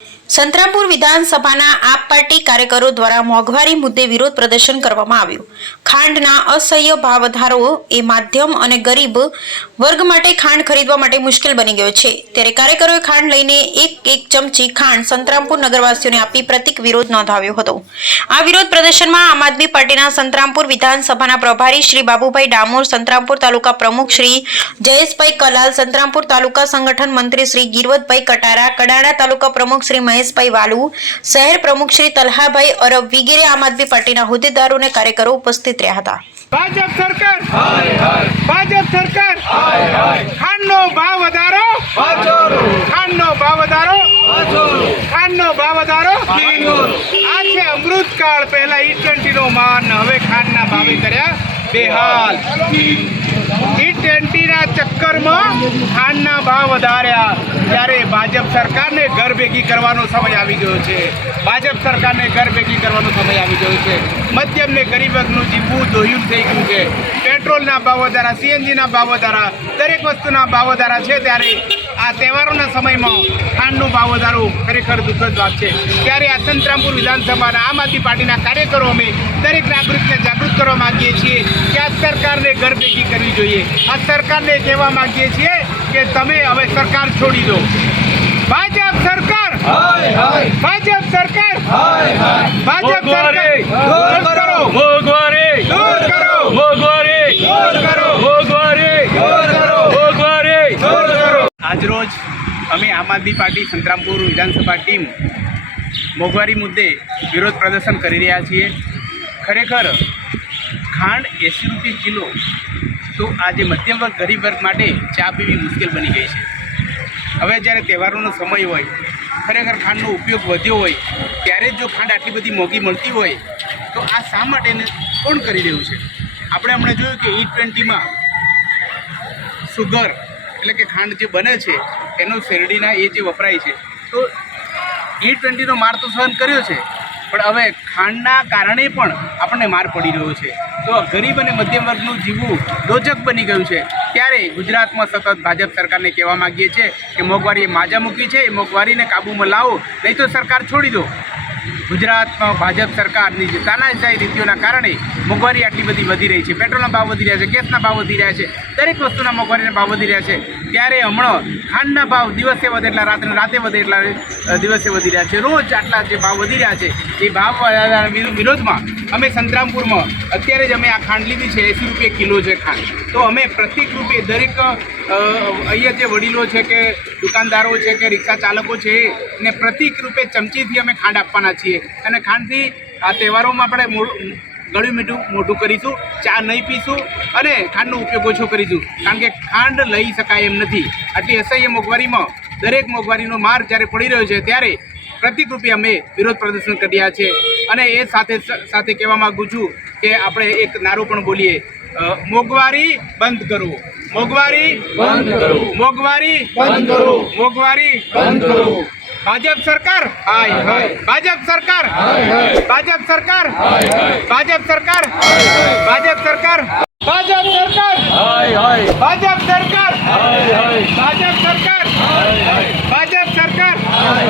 સંતરામપુર વિધાનસભાના આપ પાર્ટી કાર્યકરો દ્વારા મોંઘવારી મુદ્દે વિરોધ પ્રદર્શન કરવામાં આવ્યું। ખાંડના અસહ્ય ભાવ વધારો એ માધ્યમ અને ગરીબ વર્ગ માટે ખાંડ ખરીદવા માટે મુશ્કેલ બની ગયો છે, ત્યારે કાર્યકરોએ ખાંડ લઈને એક ચમચી ખાંડ સંતરામપુર નગરવાસીઓને આપી પ્રતિક વિરોધ નોંધાવ્યો હતો। આ વિરોધ પ્રદર્શનમાં આમ આદમી પાર્ટીના સંતરામપુર વિધાનસભાના પ્રભારી શ્રી બાબુભાઈ ડામોર, સંતરામપુર તાલુકા પ્રમુખ શ્રી જયેશભાઈ કલાલ, સંતરામપુર તાલુકા સંગઠન મંત્રી શ્રી ગિરવતભાઈ કટારા, કડાણા તાલુકા પ્રમુખ શ્રી મહેશભાઈ વાલુ, શહેર પ્રમુખ શ્રી તલહાભાઈ અરબ વગેરે આમ આદમી પાર્ટીના હોદ્દેદારો અને કાર્યકરો ઉપસ્થિત રહ્યા હતા। ભાજપ સરકાર હાય હાય, ભાજપ સરકાર હાય હાય, ખાંડનો ભાવ વધારો વાચોરો, ખાંડનો ભાવ વધારો વાચોરો, ખાંડનો ભાવ વધારો વાચોરો। આ છે અમૃતકાળ, પહેલા ઈ20 નો માન, હવે ખાંડના ભાવે કર્યા બેહાલ। ઈ20 ના ચક્કરમાં ખાંડના ભાવ વધાર્યા, ત્યારે ભાજપ સરકારને ઘર ભેગી કરવાનો સમય આવી ગયો છે। ભાજપ સરકારને ઘર ભેગી કરવાનો સમય આવી ગયો છે। મધ્યમ ને ગરીબ વર્ગનું જીવવું દોહ્યું થઈ ગયું છે। પેટ્રોલના ભાવ વધારા, સીએનજીના ભાવ વધારા, દરેક વસ્તુના ભાવ વધારા છે, ત્યારે આ તહેવારોના સમયમાં ખાંડનો ભાવ વધારો ખરેખર દુઃખદ વાત છે। ત્યારે આ સંતરામપુર વિધાનસભાના આમ આદમી પાર્ટીના કાર્યકરો અમે દરેક નાગરિકને જાગૃત કરવા માગીએ છીએ કે આ સરકારને ઘર ભેગી કરવી જોઈએ। આ સરકારને કહેવા માગીએ છીએ કે તમે હવે સરકાર છોડી દો। ભાજપ સરકાર હાય હાય, ભાજપ સરકાર હાય હાય, ભાજપ સરકાર દૂર કરો મોંઘવારી, દૂર કરો મોંઘવારી, દૂર કરો મોંઘવારી, દૂર કરો મોંઘવારી, દૂર કરો। આજરોજ અમે આમ આદમી પાર્ટી સંતરામપુર વિધાનસભા ટીમ મોંઘવારી મુદ્દે વિરોધ પ્રદર્શન કરી રહ્યા છીએ। ખરેખર ખાંડ 80 રૂપિયા કિલો, તો આજે મધ્યમ વર્ગ ગરીબ વર્ગ માટે ચા પીવી મુશ્કેલ બની ગઈ છે। હવે જ્યારે તહેવારોનો સમય હોય, ખરેખર ખાંડનો ઉપયોગ વધ્યો હોય, ત્યારે જો ખાંડ આટલી બધી મોંઘી મળતી હોય તો આ શા માટે કોણ કરી રહ્યું છે? આપણે હમણાં જોયું કે ઈ20માં સુગર એટલે કે ખાંડ જે બને છે એનો શેરડીના એ જે વપરાય છે, તો ઈ20નો માર તો સહન કર્યો છે, પણ હવે ખાંડના કારણે પણ આપણને માર પડી રહ્યો છે। તો ગરીબ અને મધ્યમ વર્ગનું જીવવું રોચક બની ગયું છે। ત્યારે ગુજરાતમાં સતત ભાજપ સરકારને કહેવા માગીએ છીએ કે મોંઘવારીએ માજા મૂકી છે, એ મોંઘવારીને કાબૂમાં લાવો, નહીં તો સરકાર છોડી દો। ગુજરાતમાં ભાજપ સરકારની જે તાનાશાહી નીતિઓના કારણે મોંઘવારી આટલી બધી વધી રહી છે। પેટ્રોલના ભાવ વધી રહ્યા છે, ગેસના ભાવ વધી રહ્યા છે, દરેક વસ્તુના મોંઘવારીના ભાવ વધી રહ્યા છે। ત્યારે હમણાં ખાંડના ભાવ દિવસે વધે એટલા રાત્રે, રાતે વધે એટલા દિવસે વધી રહ્યા છે। રોજ આટલા જે ભાવ વધી રહ્યા છે, એ ભાવ વિરોધમાં અમે સંતરામપુરમાં અત્યારે જ અમે આ ખાંડ લીધી છે, 80 રૂપિયા કિલો છે ખાંડ। તો અમે પ્રતિક રૂપે દરેક અહીંયા જે વડીલો છે કે દુકાનદારો છે કે રિક્ષા ચાલકો છે, ને પ્રતિક રૂપે ચમચીથી અમે ખાંડ આપવાના છીએ। અને ખાંડથી આ તહેવારોમાં આપણે ગળ્યું મીઠું મોઢું કરીશું, ચા નહીં પીશું અને ખાંડનો ઉપયોગ ઓછો કરીશું, કારણ કે ખાંડ લઈ શકાય એમ નથી। આટલી અસહ્ય મોંઘવારીમાં દરેક મોંઘવારીનો માર જ્યારે પડી રહ્યો છે, ત્યારે પ્રતિક રૂપે અમે વિરોધ પ્રદર્શન કરી રહ્યા છીએ। અને એ સાથે કહેવા માગું છું કે આપણે એક નારો પણ બોલીએ, મોંઘવારી બંધ કરો, મોંઘવારી બંધ કરો, મોંઘવારી બંધ કરો, મોંઘવારી બંધ કરો। ભાજપ સરકાર હાય હાય, ભાજપ સરકાર હાય હાય, ભાજપ સરકાર હાય હાય, ભાજપ સરકાર હાય હાય, ભાજપ સરકાર, ભાજપ સરકાર હાય હાય, ભાજપ સરકાર હાય હાય, ભાજપ સરકાર હાય હાય, ભાજપ સરકાર હાય।